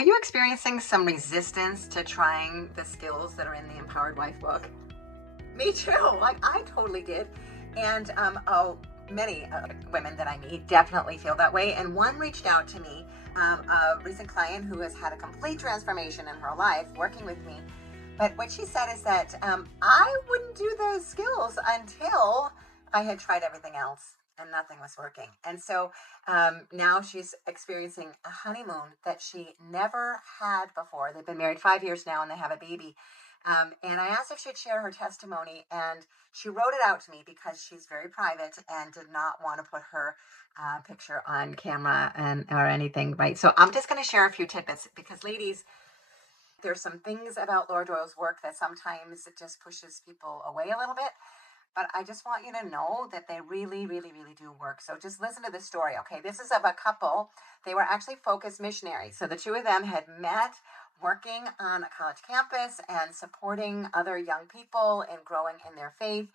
Are you experiencing some resistance to trying the skills that are in the Empowered Wife book? Me too. Like I totally did. And many women that I meet definitely feel that way. And one reached out to me, a recent client who has had a complete transformation in her life working with me. But what she said is that I wouldn't do those skills until I had tried everything else and nothing was working. And so now she's experiencing a honeymoon that she never had before. They've been married 5 years now and they have a baby. And I asked if she'd share her testimony, and she wrote it out to me because she's very private and did not want to put her picture on camera and or anything, right? So I'm just going to share a few tidbits because, ladies, there's some things about Laura Doyle's work that sometimes it just pushes people away a little bit. But I just want you to know that they really, really, really do work. So just listen to this story, okay? This is of a couple. They were actually focused missionaries. So the two of them had met working on a college campus and supporting other young people and growing in their faith.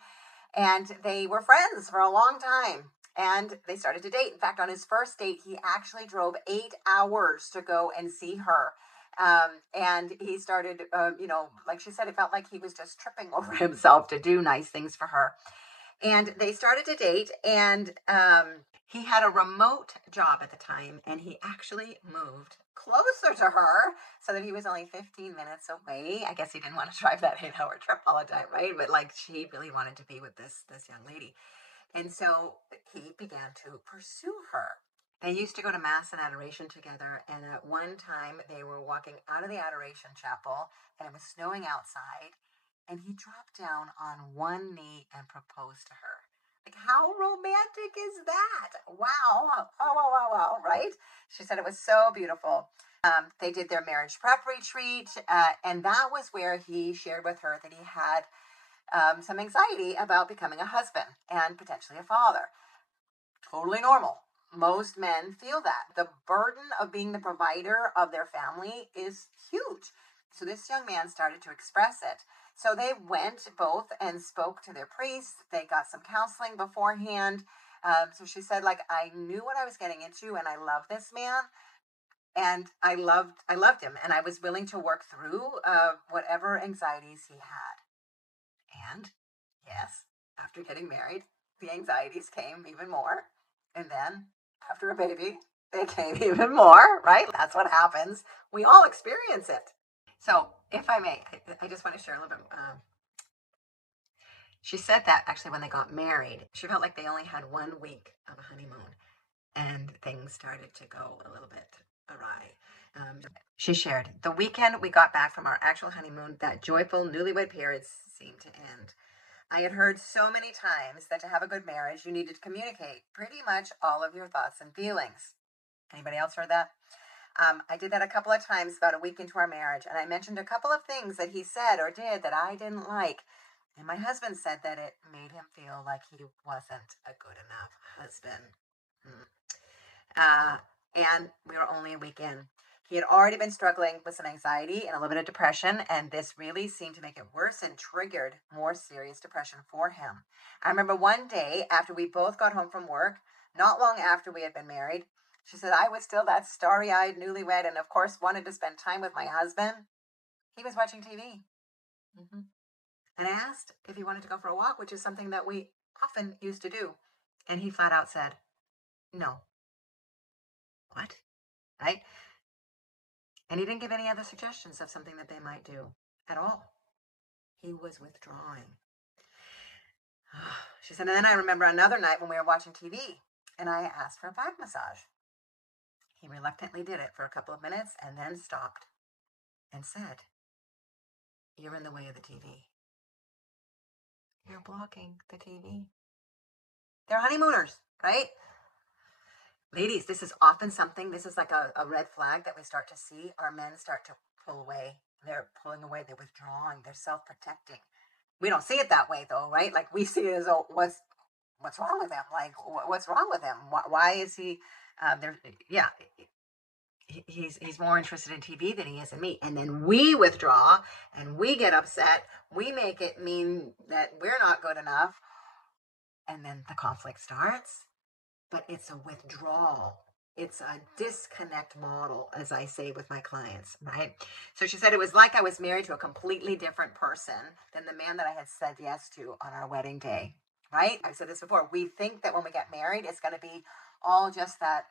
And they were friends for a long time. And they started to date. In fact, on his first date, he actually drove 8 hours to go and see her. And he started, like she said, it felt like he was just tripping over himself to do nice things for her. And they started to date, and he had a remote job at the time, and he actually moved closer to her so that he was only 15 minutes away. I guess he didn't want to drive that 8 hour trip all the time, right? But like she really wanted to be with this young lady. And so he began to pursue her. They used to go to Mass and Adoration together, and at one time they were walking out of the Adoration Chapel, and it was snowing outside, and he dropped down on one knee and proposed to her. Like, how romantic is that? Wow. Wow, wow, wow, wow, right? She said it was so beautiful. They did their marriage prep retreat, and that was where he shared with her that he had some anxiety about becoming a husband and potentially a father. Totally normal. Most men feel that. The burden of being the provider of their family is huge. So this young man started to express it. So they went both and spoke to their priests. They got some counseling beforehand. So she said, like, I knew what I was getting into, and I love this man, and I loved him, and I was willing to work through whatever anxieties he had. And yes, after getting married, the anxieties came even more. And then after a baby, they came even more, right? That's what happens. We all experience it. So, if I may, I just want to share a little bit. She said that actually when they got married, she felt like they only had 1 week of a honeymoon and things started to go a little bit awry. She shared, the weekend we got back from our actual honeymoon, that joyful newlywed period seemed to end. I had heard so many times that to have a good marriage, you needed to communicate pretty much all of your thoughts and feelings. Anybody else heard that? I did that a couple of times about a week into our marriage, and I mentioned a couple of things that he said or did that I didn't like. And my husband said that it made him feel like he wasn't a good enough husband. Hmm. And we were only a week in. He had already been struggling with some anxiety and a little bit of depression, and this really seemed to make it worse and triggered more serious depression for him. I remember one day after we both got home from work, not long after we had been married, she said, I was still that starry eyed newlywed and, of course, wanted to spend time with my husband. He was watching TV. Hmm. And I asked if he wanted to go for a walk, which is something that we often used to do. And he flat out said, no. What? Right? And he didn't give any other suggestions of something that they might do at all. He was withdrawing. She said, and then I remember another night when we were watching TV and I asked for a back massage. He reluctantly did it for a couple of minutes and then stopped and said, you're in the way of the TV. You're blocking the TV. They're honeymooners, right? Ladies, this is often something, this is like a red flag that we start to see. Our men start to pull away. They're pulling away, they're withdrawing, they're self-protecting. We don't see it that way though, right? Like we see it as, oh, what's wrong with him? Like what's wrong with him? Why is he there? Yeah, he's more interested in TV than he is in me. And then we withdraw and we get upset. We make it mean that we're not good enough. And then the conflict starts, but it's a withdrawal. It's a disconnect model, as I say with my clients, right? So she said it was like I was married to a completely different person than the man that I had said yes to on our wedding day, right? I've said this before. We think that when we get married, it's going to be all just that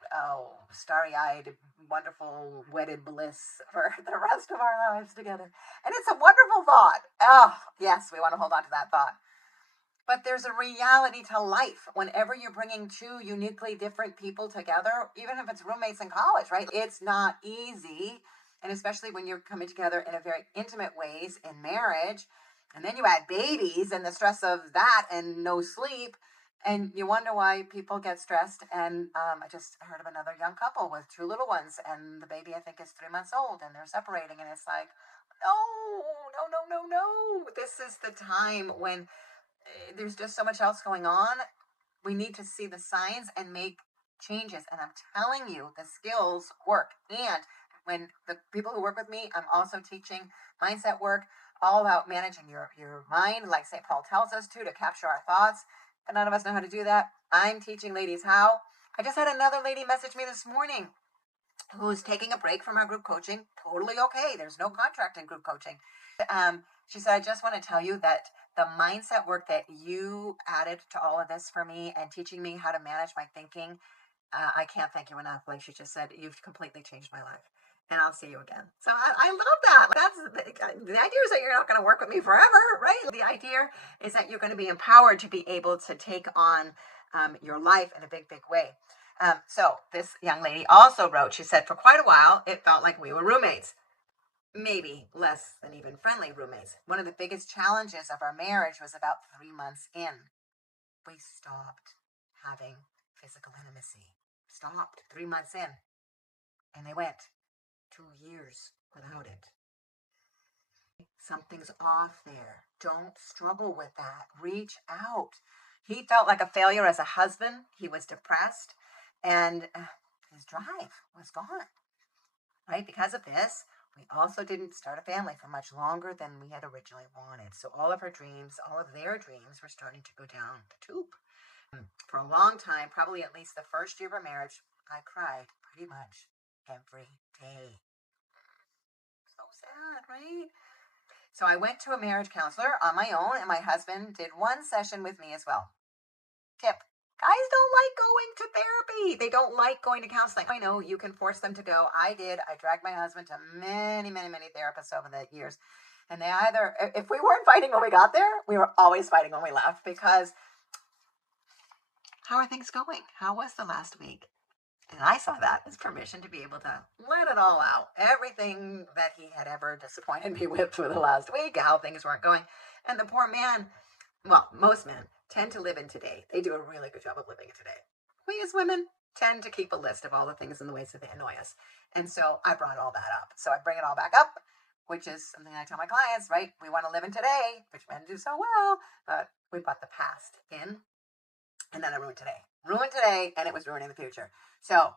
starry-eyed, wonderful wedded bliss for the rest of our lives together. And it's a wonderful thought. Oh, yes, we want to hold on to that thought. But there's a reality to life whenever you're bringing two uniquely different people together, even if it's roommates in college, right? It's not easy. And especially when you're coming together in a very intimate ways in marriage. And then you add babies and the stress of that and no sleep. And you wonder why people get stressed. And I just heard of another young couple with two little ones. And the baby, I think, is 3 months old. And they're separating. And it's like, no. This is the time when there's just so much else going on. We need to see the signs and make changes. And I'm telling you, the skills work. And when the people who work with me, I'm also teaching mindset work, all about managing your mind, like St. Paul tells us to capture our thoughts. But none of us know how to do that. I'm teaching ladies how. I just had another lady message me this morning who's taking a break from our group coaching. Totally okay. There's no contract in group coaching. She said, I just want to tell you that the mindset work that you added to all of this for me and teaching me how to manage my thinking, I can't thank you enough. Like she just said, you've completely changed my life. And I'll see you again. So I love that. The idea is that you're not going to work with me forever, right? The idea is that you're going to be empowered to be able to take on your life in a big, big way. So this young lady also wrote, she said, for quite a while, it felt like we were roommates. Maybe less than even friendly roommates. One of the biggest challenges of our marriage was about 3 months in. We stopped having physical intimacy. Stopped 3 months in. And they went 2 years without it. Something's off there. Don't struggle with that. Reach out. He felt like a failure as a husband. He was depressed. And his drive was gone. Right? Because of this, we also didn't start a family for much longer than we had originally wanted. So all of her dreams, all of their dreams were starting to go down the tube. For a long time, probably at least the first year of our marriage, I cried pretty much every day. So sad, right? So I went to a marriage counselor on my own, and my husband did one session with me as well. Tip. Guys don't like going to therapy. They don't like going to counseling. I know you can force them to go. I did. I dragged my husband to many therapists over the years. And they either, if we weren't fighting when we got there, we were always fighting when we left because how are things going? How was the last week? And I saw that as permission to be able to let it all out. Everything that he had ever disappointed me with for the last week, how things weren't going. And the poor man, well, most men tend to live in today. They do a really good job of living in today. We as women tend to keep a list of all the things and the ways that they annoy us. And so I brought all that up. So I bring it all back up, which is something I tell my clients, right? We want to live in today, which men do so well, but we brought the past in. And then I ruined today. Ruined today, and it was ruining the future. So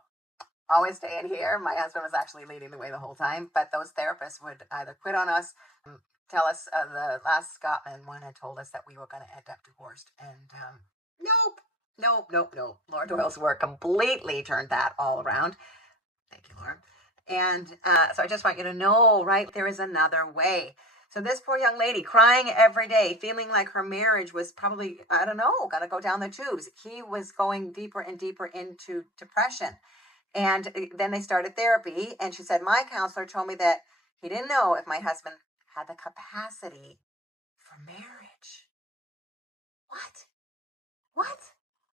always stay in here. My husband was actually leading the way the whole time, but those therapists would either quit on us, tell us the last Scotland one had told us that we were going to end up divorced. And nope. Laura Doyle's work completely turned that all around. Thank you, Laura. And so I just want you to know, right, there is another way. So this poor young lady crying every day, feeling like her marriage was probably, I don't know, going to go down the tubes. He was going deeper and deeper into depression. And then they started therapy. And she said, my counselor told me that he didn't know if my husband had the capacity for marriage. What?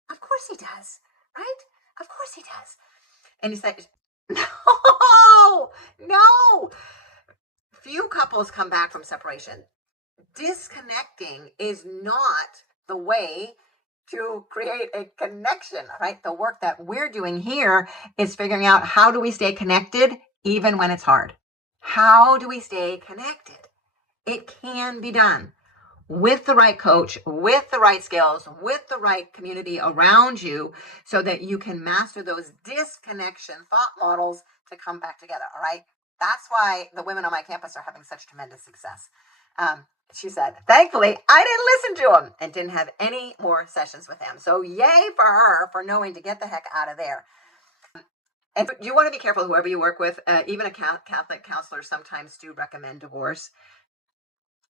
Of course he does, right? Of course he does. And he said, no. Few couples come back from separation. Disconnecting is not the way to create a connection, right? The work that we're doing here is figuring out how do we stay connected even when it's hard. How do we stay connected? It can be done with the right coach, with the right skills, with the right community around you so that you can master those disconnection thought models to come back together, all right? That's why the women on my campus are having such tremendous success. She said, thankfully, I didn't listen to him and didn't have any more sessions with him. So yay for her for knowing to get the heck out of there. And you want to be careful whoever you work with. Even a Catholic counselor sometimes do recommend divorce.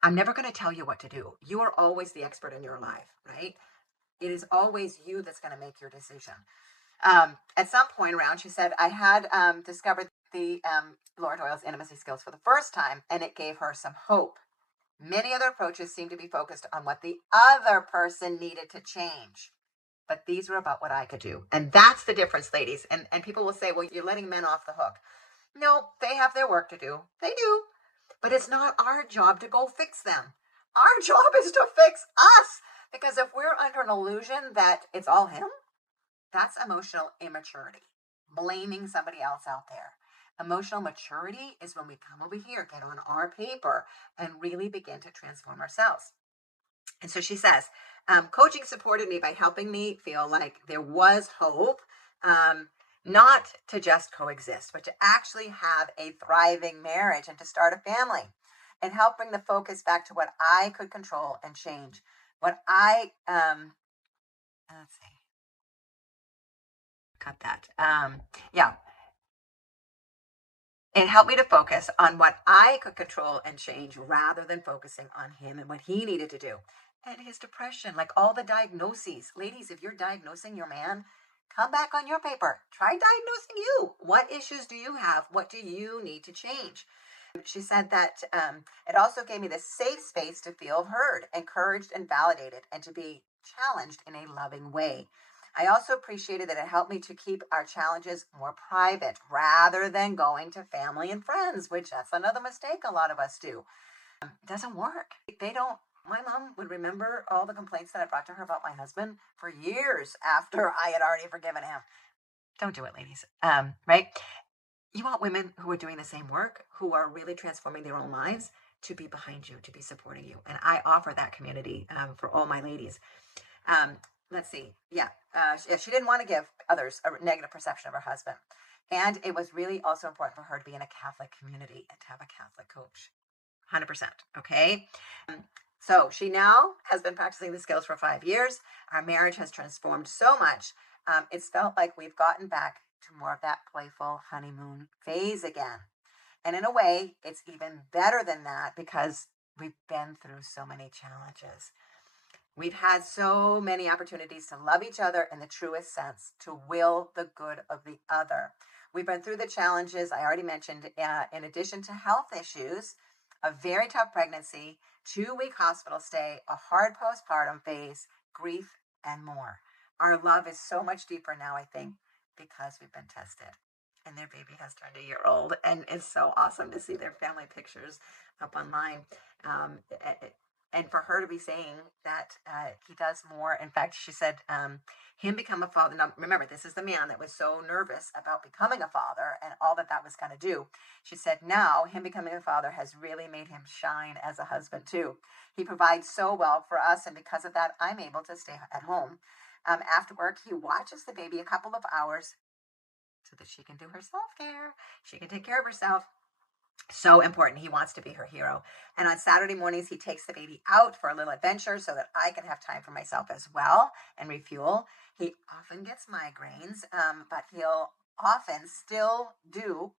I'm never going to tell you what to do. You are always the expert in your life, right? It is always you that's going to make your decision. At some point around, she said, I had discovered the Laura Doyle's intimacy skills for the first time, and it gave her some hope. Many other approaches seemed to be focused on what the other person needed to change. But these were about what I could do. And that's the difference, ladies. And people will say, well, you're letting men off the hook. No, they have their work to do. They do. But it's not our job to go fix them. Our job is to fix us. Because if we're under an illusion that it's all him, that's emotional immaturity. Blaming somebody else out there. Emotional maturity is when we come over here, get on our paper, and really begin to transform ourselves. And so she says, coaching supported me by helping me feel like there was hope, not to just coexist, but to actually have a thriving marriage and to start a family, and help bring the focus back to what I could control and change. What I, let's see, cut that. Yeah, it helped me to focus on what I could control and change rather than focusing on him and what he needed to do. And his depression, like all the diagnoses. Ladies, if you're diagnosing your man, come back on your paper. Try diagnosing you. What issues do you have? What do you need to change? She said that it also gave me the safe space to feel heard, encouraged, and validated, and to be challenged in a loving way. I also appreciated that it helped me to keep our challenges more private rather than going to family and friends, which that's another mistake a lot of us do. It doesn't work. They don't. My mom would remember all the complaints that I brought to her about my husband for years after I had already forgiven him. Don't do it, ladies. Right? You want women who are doing the same work, who are really transforming their own lives, to be behind you, to be supporting you. And I offer that community for all my ladies. Um, let's see. Yeah. She didn't want to give others a negative perception of her husband. And it was really also important for her to be in a Catholic community and to have a Catholic coach. 100%. Okay. So she now has been practicing the skills for 5 years. Our marriage has transformed so much. It's felt like we've gotten back to more of that playful honeymoon phase again. And in a way, it's even better than that because we've been through so many challenges. We've had so many opportunities to love each other in the truest sense, to will the good of the other. We've been through the challenges I already mentioned, in addition to health issues, a very tough pregnancy, 2-week hospital stay, a hard postpartum phase, grief, and more. Our love is so much deeper now, I think, because we've been tested. And their baby has turned a year old, and it's so awesome to see their family pictures up online. Um, and for her to be saying that he does more. In fact, she said him become a father. Now, remember, this is the man that was so nervous about becoming a father and all that that was going to do. She said now him becoming a father has really made him shine as a husband too. He provides so well for us, and because of that, I'm able to stay at home. After work, he watches the baby a couple of hours so that she can do her self-care. She can take care of herself. So important. He wants to be her hero. And on Saturday mornings, he takes the baby out for a little adventure so that I can have time for myself as well and refuel. He often gets migraines, but he'll often still do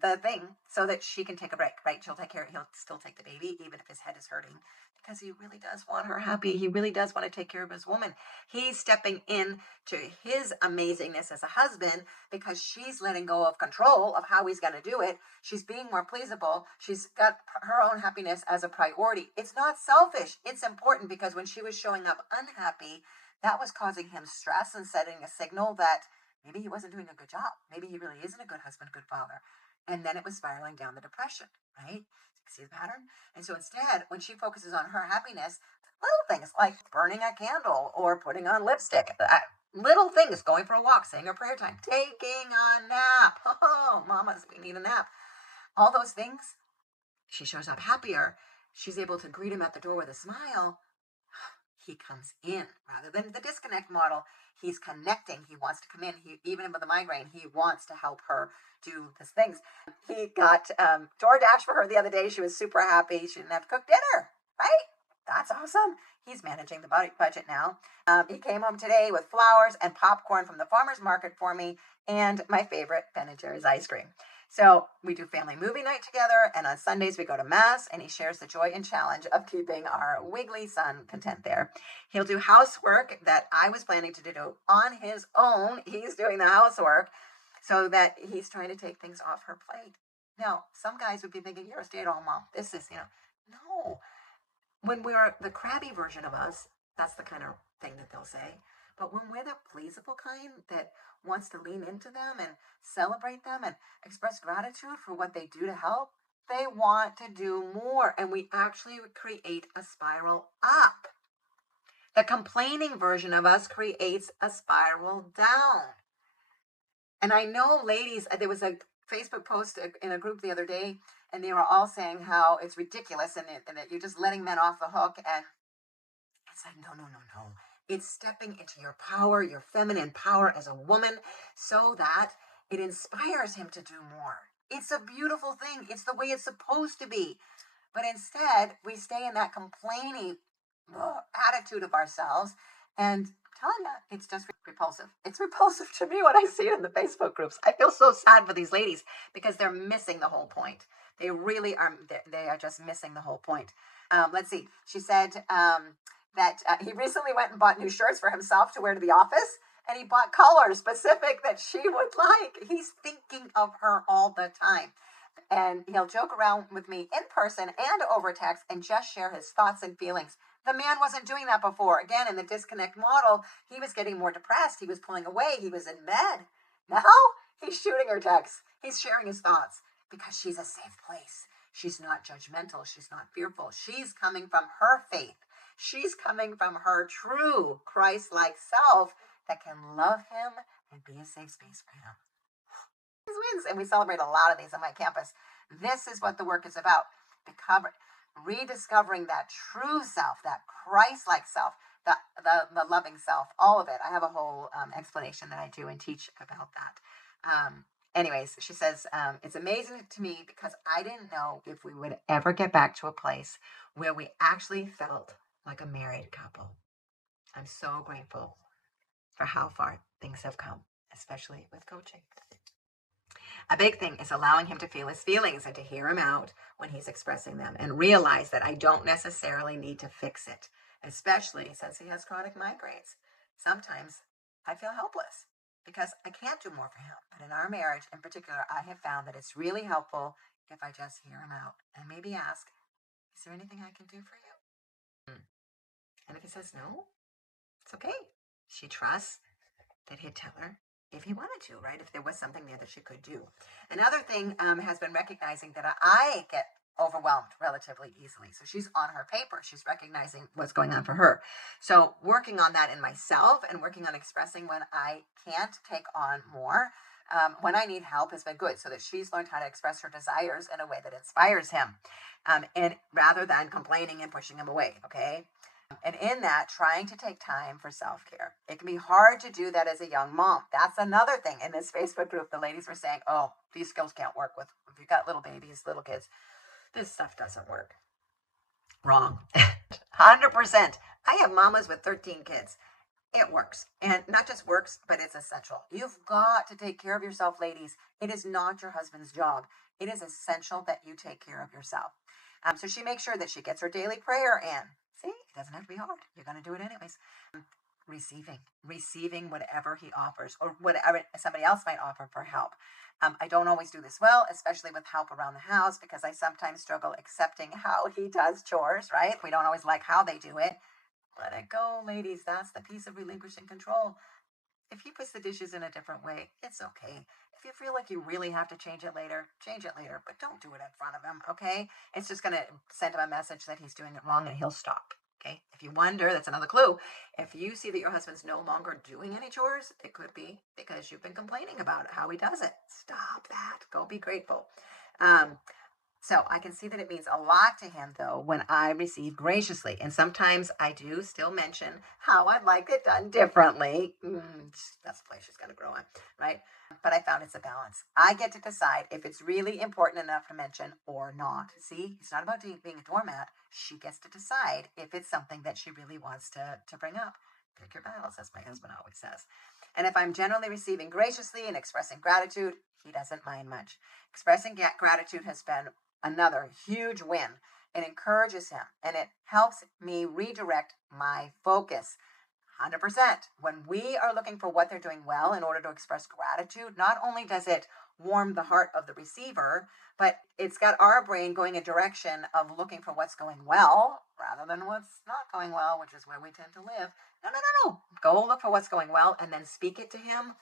the thing so that she can take a break, right? He'll still take the baby, even if his head is hurting, because he really does want her happy. He really does want to take care of his woman. He's stepping in to his amazingness as a husband because she's letting go of control of how he's going to do it. She's being more pleasable. She's got her own happiness as a priority. It's not selfish. It's important because when she was showing up unhappy, that was causing him stress and setting a signal that maybe he wasn't doing a good job. Maybe he really isn't a good husband, good father. And then it was spiraling down the depression, right? See the pattern? And so instead, when she focuses on her happiness, little things like burning a candle or putting on lipstick, little things, going for a walk, saying her prayer time, taking a nap. Oh, mamas, we need a nap. All those things, she shows up happier. She's able to greet him at the door with a smile. He comes in rather than the disconnect model. He's connecting. He wants to come in. Even with a migraine, he wants to help her do these things. He got DoorDash for her the other day. She was super happy. She didn't have to cook dinner, right? That's awesome. He's managing the budget now. He came home today with flowers and popcorn from the farmer's market for me, and my favorite, Ben & Jerry's ice cream. So we do family movie night together, and on Sundays we go to mass, and he shares the joy and challenge of keeping our wiggly son content there. He'll do housework that I was planning to do on his own. He's doing the housework so that he's trying to take things off her plate. Now, some guys would be thinking, you're a stay-at-home mom. This is, no. When we're the crabby version of us, that's the kind of thing that they'll say. But when we're the pleasable kind that wants to lean into them and celebrate them and express gratitude for what they do to help, they want to do more. And we actually create a spiral up. The complaining version of us creates a spiral down. And I know, ladies, there was a Facebook post in a group the other day, and they were all saying how it's ridiculous and that you're just letting men off the hook. And it's like, no. It's stepping into your power, your feminine power as a woman, so that it inspires him to do more. It's a beautiful thing. It's the way it's supposed to be. But instead, we stay in that complaining attitude of ourselves, and telling you, it's just repulsive. It's repulsive to me when I see it in the Facebook groups. I feel so sad for these ladies because they're missing the whole point. They really are. They are just missing the whole point. Let's see. She said that he recently went and bought new shirts for himself to wear to the office, and he bought colors specific that she would like. He's thinking of her all the time. And he'll joke around with me in person and over text and just share his thoughts and feelings. The man wasn't doing that before. Again, in the disconnect model, he was getting more depressed. He was pulling away. He was in bed. Now he's shooting her texts. He's sharing his thoughts because she's a safe place. She's not judgmental. She's not fearful. She's coming from her faith. She's coming from her true Christ-like self that can love him and be a safe space for him. Wins, and we celebrate a lot of these on my campus. This is what the work is about. Rediscovering that true self, that Christ-like self, the loving self, all of it. I have a whole explanation that I do and teach about that. Anyways, she says, it's amazing to me because I didn't know if we would ever get back to a place where we actually felt like a married couple. I'm so grateful for how far things have come, especially with coaching. A big thing is allowing him to feel his feelings and to hear him out when he's expressing them and realize that I don't necessarily need to fix it, especially since he has chronic migraines. Sometimes I feel helpless because I can't do more for him. But in our marriage in particular, I have found that it's really helpful if I just hear him out and maybe ask, is there anything I can do for you? And if he says no, it's okay. She trusts that he'd tell her if he wanted to, right? If there was something there that she could do. Another thing has been recognizing that I get overwhelmed relatively easily. So she's on her paper. She's recognizing what's going on for her. So working on that in myself and working on expressing when I can't take on more, when I need help has been good, so that she's learned how to express her desires in a way that inspires him, and rather than complaining and pushing him away, okay? And in that, trying to take time for self-care. It can be hard to do that as a young mom. That's another thing in this Facebook group. The ladies were saying, oh, these skills can't work with, if you've got little babies, little kids, this stuff doesn't work. Wrong. 100%. I have mamas with 13 kids. It works. And not just works, but it's essential. You've got to take care of yourself, ladies. It is not your husband's job. It is essential that you take care of yourself. So she makes sure that she gets her daily prayer in. See, it doesn't have to be hard. You're going to do it anyways. Receiving whatever he offers or whatever somebody else might offer for help. I don't always do this well, especially with help around the house, because I sometimes struggle accepting how he does chores, right? We don't always like how they do it. Let it go, ladies. That's the piece of relinquishing control. If he puts the dishes in a different way, it's okay. If you feel like you really have to change it later, but don't do it in front of him, okay? It's just going to send him a message that he's doing it wrong and he'll stop, okay? If you wonder, that's another clue. If you see that your husband's no longer doing any chores, it could be because you've been complaining about how he does it. Stop that. Go be grateful. So I can see that it means a lot to him, though, when I receive graciously. And sometimes I do still mention how I'd like it done differently. That's the place she's going to grow on, right? But I found it's a balance. I get to decide if it's really important enough to mention or not. See, it's not about being a doormat. She gets to decide if it's something that she really wants to bring up. Pick your battles, as my husband always says. And if I'm generally receiving graciously and expressing gratitude, he doesn't mind much. Expressing gratitude has been another huge win. It encourages him and it helps me redirect my focus. 100%. When we are looking for what they're doing well in order to express gratitude, not only does it warm the heart of the receiver, but it's got our brain going a direction of looking for what's going well rather than what's not going well, which is where we tend to live. No, no, no, no. Go look for what's going well and then speak it to him.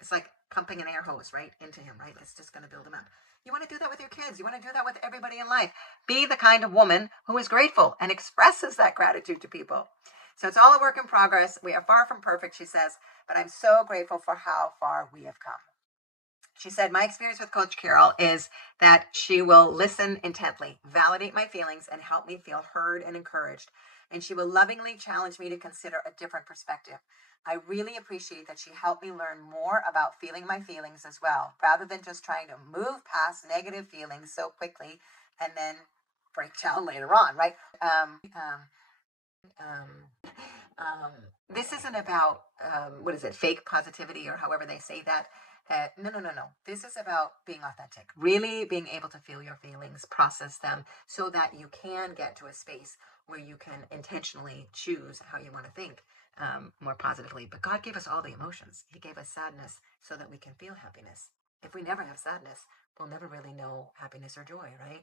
It's like pumping an air hose right into him, right? It's just going to build him up. You want to do that with your kids. You want to do that with everybody in life. Be the kind of woman who is grateful and expresses that gratitude to people. So it's all a work in progress. We are far from perfect, she says, but I'm so grateful for how far we have come. She said, my experience with Coach Carol is that she will listen intently, validate my feelings, and help me feel heard and encouraged. And she will lovingly challenge me to consider a different perspective. I really appreciate that she helped me learn more about feeling my feelings as well, rather than just trying to move past negative feelings so quickly and then break down later on, right? Um, um, this isn't about, what is it, fake positivity or however they say that. No, no, no, no. This is about being authentic, really being able to feel your feelings, process them so that you can get to a space where you can intentionally choose how you want to think more positively. But God gave us all the emotions. He gave us sadness so that we can feel happiness. If we never have sadness, we'll never really know happiness or joy, right?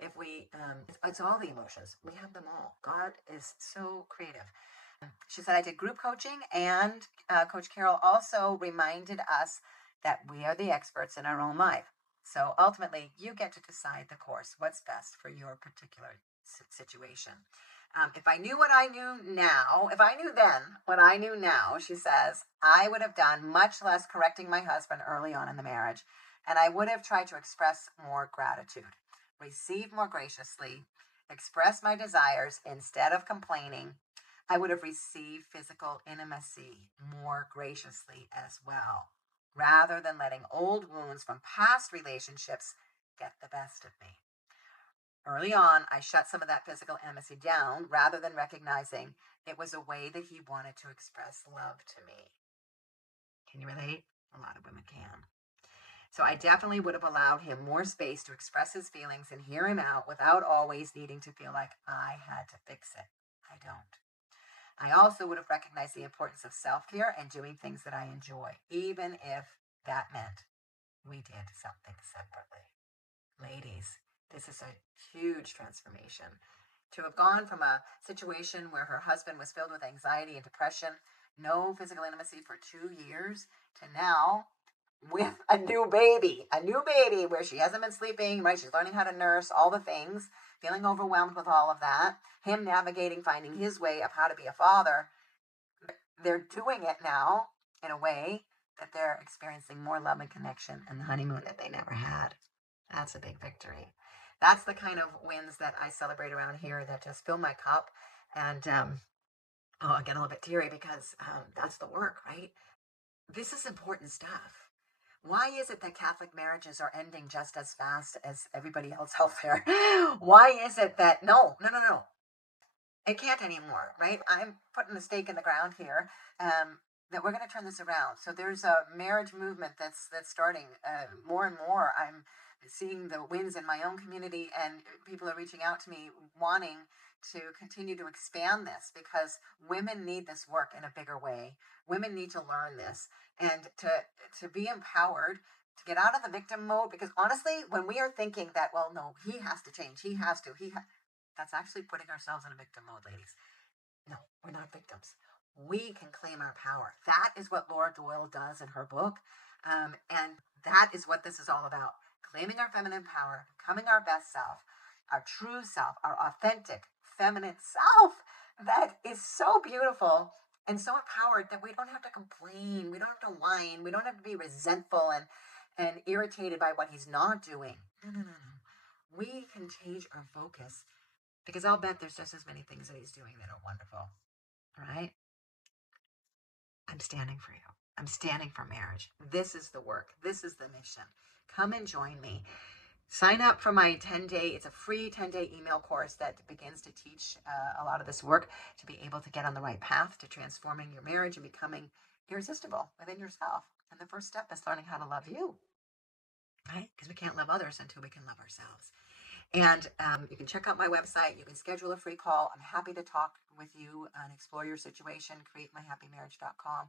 If we, it's all the emotions. We have them all. God is so creative. She said, I did group coaching, and Coach Carol also reminded us that we are the experts in our own life. So ultimately, you get to decide the course, what's best for your particular situation. If I knew what I knew now, if I knew then what I knew now, she says, I would have done much less correcting my husband early on in the marriage, and I would have tried to express more gratitude, receive more graciously, express my desires instead of complaining. I would have received physical intimacy more graciously as well, rather than letting old wounds from past relationships get the best of me. Early on, I shut some of that physical intimacy down rather than recognizing it was a way that he wanted to express love to me. Can you relate? A lot of women can. So I definitely would have allowed him more space to express his feelings and hear him out without always needing to feel like I had to fix it. I don't. I also would have recognized the importance of self-care and doing things that I enjoy, even if that meant we did something separately. Ladies, this is a huge transformation. To have gone from a situation where her husband was filled with anxiety and depression, no physical intimacy for 2 years, to now with a new baby where she hasn't been sleeping, right? She's learning how to nurse, all the things, feeling overwhelmed with all of that, him navigating, finding his way of how to be a father. They're doing it now in a way that they're experiencing more love and connection and the honeymoon that they never had. That's a big victory. That's the kind of wins that I celebrate around here that just fill my cup. And I get a little bit teary because that's the work, right? This is important stuff. Why is it that Catholic marriages are ending just as fast as everybody else out there? Why is it that no, it can't anymore, right? I'm putting a stake in the ground here, that we're going to turn this around. So there's a marriage movement that's starting more and more. I'm seeing the wins in my own community, and people are reaching out to me wanting to continue to expand this because women need this work in a bigger way. Women need to learn this and to be empowered, to get out of the victim mode. Because honestly, when we are thinking that, well, no, he has to change, he has to, that's actually putting ourselves in a victim mode, ladies. No, we're not victims. We can claim our power. That is what Laura Doyle does in her book. And that is what this is all about. Claiming our feminine power, becoming our best self, our true self, our authentic feminine self. That is so beautiful and so empowered that we don't have to complain. We don't have to whine. We don't have to be resentful and irritated by what he's not doing. No, no, no, no. We can change our focus, because I'll bet there's just as many things that he's doing that are wonderful. All right? I'm standing for you. I'm standing for marriage. This is the work. This is the mission. Come and join me. Sign up for my 10-day, it's a free 10-day email course that begins to teach a lot of this work to be able to get on the right path to transforming your marriage and becoming irresistible within yourself. And the first step is learning how to love you, right? Because we can't love others until we can love ourselves. And you can check out my website. You can schedule a free call. I'm happy to talk with you and explore your situation. CreateMyHappyMarriage.com.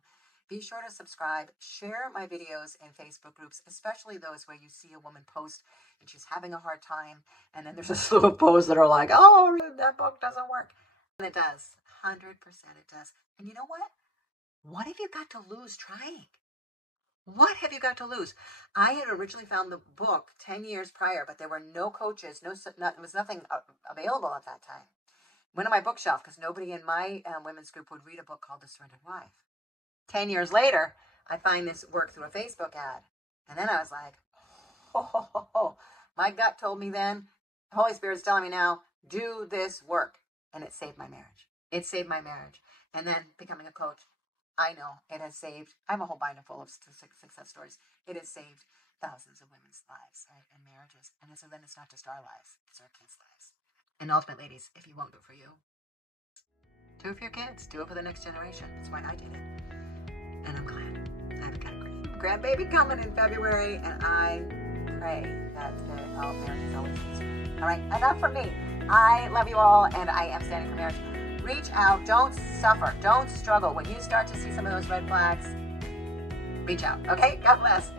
Be sure to subscribe. Share my videos in Facebook groups, especially those where you see a woman post and she's having a hard time. And then there's a slew of posts that are like, oh, that book doesn't work. And it does. 100% it does. And you know what? What have you got to lose trying? What have you got to lose? I had originally found the book 10 years prior, but there were no coaches, there was nothing available at that time. Went on my bookshelf because nobody in my women's group would read a book called The Surrendered Wife. 10 years later, I find this work through a Facebook ad. And then I was like, oh, my gut told me then, the Holy Spirit's telling me now, do this work. And it saved my marriage. It saved my marriage. And then becoming a coach, I know it has saved, I have a whole binder full of success stories. It has saved thousands of women's lives, right, and marriages. And so then it's not just our lives, it's our kids' lives. And ultimately, ladies, if you won't do it for you, do it for your kids. Do it for the next generation. That's why I did it. And I'm glad. I have a grandbaby coming in February, and I pray that our marriage is always easier. All right, enough from me. I love you all, and I am standing for marriage. Reach out. Don't suffer. Don't struggle. When you start to see some of those red flags, reach out. Okay? God bless.